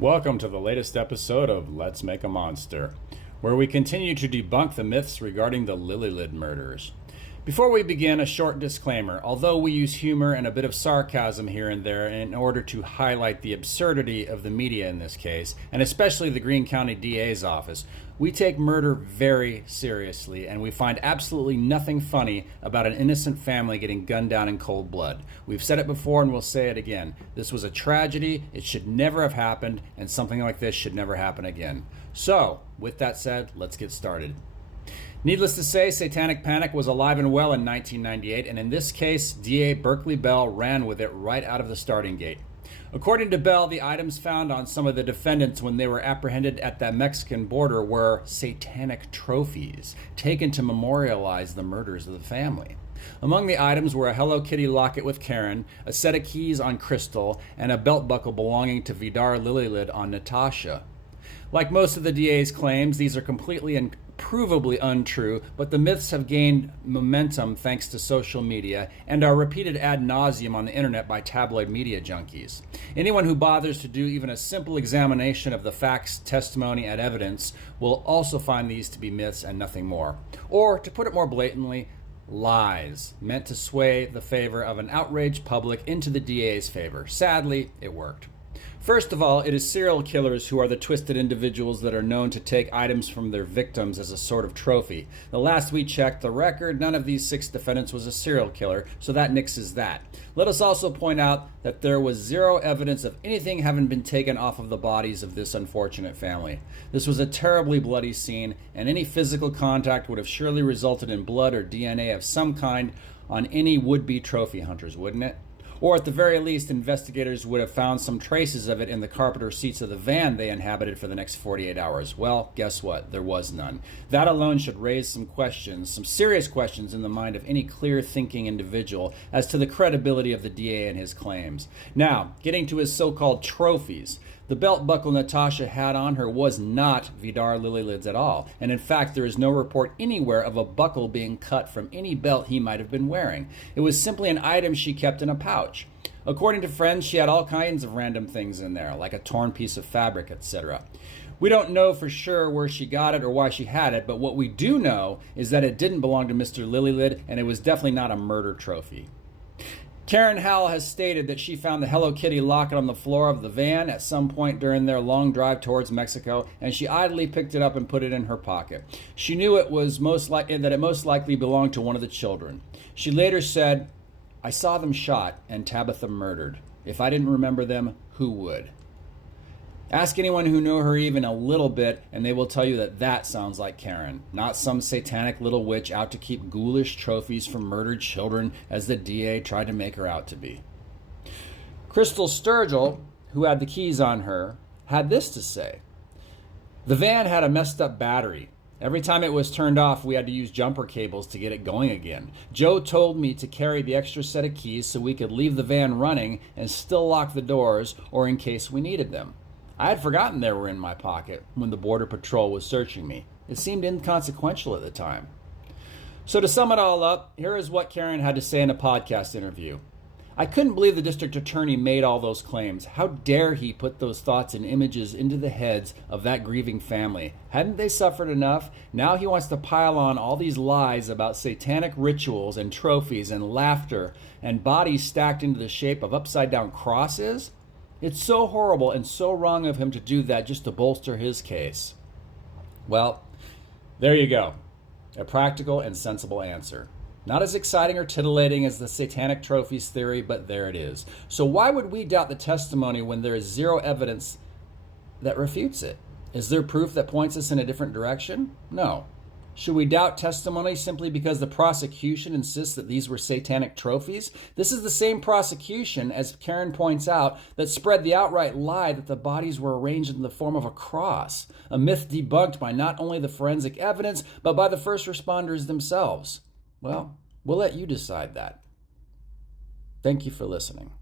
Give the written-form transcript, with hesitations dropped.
Welcome to the latest episode of Let's Make a Monster, where we continue to debunk the myths regarding the Lillelid murders. Before we begin, a short disclaimer. Although we use humor and a bit of sarcasm here and there in order to highlight the absurdity of the media in this case, and especially the Greene County DA's office, we take murder very seriously, and we find absolutely nothing funny about an innocent family getting gunned down in cold blood. We've said it before and we'll say it again. This was a tragedy, it should never have happened, and something like this should never happen again. So, with that said, let's get started. Needless to say, Satanic Panic was alive and well in 1998, and in this case, DA Berkeley Bell ran with it right out of the starting gate. According to Bell, the items found on some of the defendants when they were apprehended at the Mexican border were satanic trophies, taken to memorialize the murders of the family. Among the items were a Hello Kitty locket with Karen, a set of keys on Crystal, and a belt buckle belonging to Vidar Lillelid on Natasha. Like most of the DA's claims, these are completely and provably untrue, but the myths have gained momentum thanks to social media and are repeated ad nauseum on the internet by tabloid media junkies. Anyone who bothers to do even a simple examination of the facts, testimony, and evidence will also find these to be myths and nothing more. Or, to put it more blatantly, lies meant to sway the favor of an outraged public into the DA's favor. Sadly, it worked. First of all, it is serial killers who are the twisted individuals that are known to take items from their victims as a sort of trophy. The last we checked the record, none of these 6 defendants was a serial killer, so that nixes that. Let us also point out that there was zero evidence of anything having been taken off of the bodies of this unfortunate family. This was a terribly bloody scene, and any physical contact would have surely resulted in blood or DNA of some kind on any would-be trophy hunters, wouldn't it? Or at the very least, investigators would have found some traces of it in the carpet or seats of the van they inhabited for the next 48 hours. Well, guess what? There was none. That alone should raise some questions, some serious questions in the mind of any clear-thinking individual as to the credibility of the DA and his claims. Now, getting to his so-called trophies. The belt buckle Natasha had on her was not Vidar Lillelid's at all, and in fact there is no report anywhere of a buckle being cut from any belt he might have been wearing. It was simply an item she kept in a pouch. According to friends, she had all kinds of random things in there, like a torn piece of fabric, etc. We don't know for sure where she got it or why she had it, but what we do know is that it didn't belong to Mr. Lillelid, and it was definitely not a murder trophy. Karen Howell has stated that she found the Hello Kitty locket on the floor of the van at some point during their long drive towards Mexico, and she idly picked it up and put it in her pocket. She knew it was that it most likely belonged to one of the children. She later said, "I saw them shot and Tabitha murdered. If I didn't remember them, who would?" Ask anyone who knew her even a little bit, and they will tell you that that sounds like Karen, not some satanic little witch out to keep ghoulish trophies from murdered children as the DA tried to make her out to be. Crystal Sturgill, who had the keys on her, had this to say. The van had a messed up battery. Every time it was turned off, we had to use jumper cables to get it going again. Joe told me to carry the extra set of keys so we could leave the van running and still lock the doors, or in case we needed them. I had forgotten they were in my pocket when the Border Patrol was searching me. It seemed inconsequential at the time. So to sum it all up, here is what Karen had to say in a podcast interview. "I couldn't believe the district attorney made all those claims. How dare he put those thoughts and images into the heads of that grieving family? Hadn't they suffered enough? Now he wants to pile on all these lies about satanic rituals and trophies and laughter and bodies stacked into the shape of upside-down crosses? It's so horrible and so wrong of him to do that just to bolster his case." Well, there you go. A practical and sensible answer. Not as exciting or titillating as the satanic trophies theory, but there it is. So why would we doubt the testimony when there is zero evidence that refutes it? Is there proof that points us in a different direction? No. Should we doubt testimony simply because the prosecution insists that these were satanic trophies? This is the same prosecution, as Karen points out, that spread the outright lie that the bodies were arranged in the form of a cross, a myth debunked by not only the forensic evidence, but by the first responders themselves. Well, we'll let you decide that. Thank you for listening.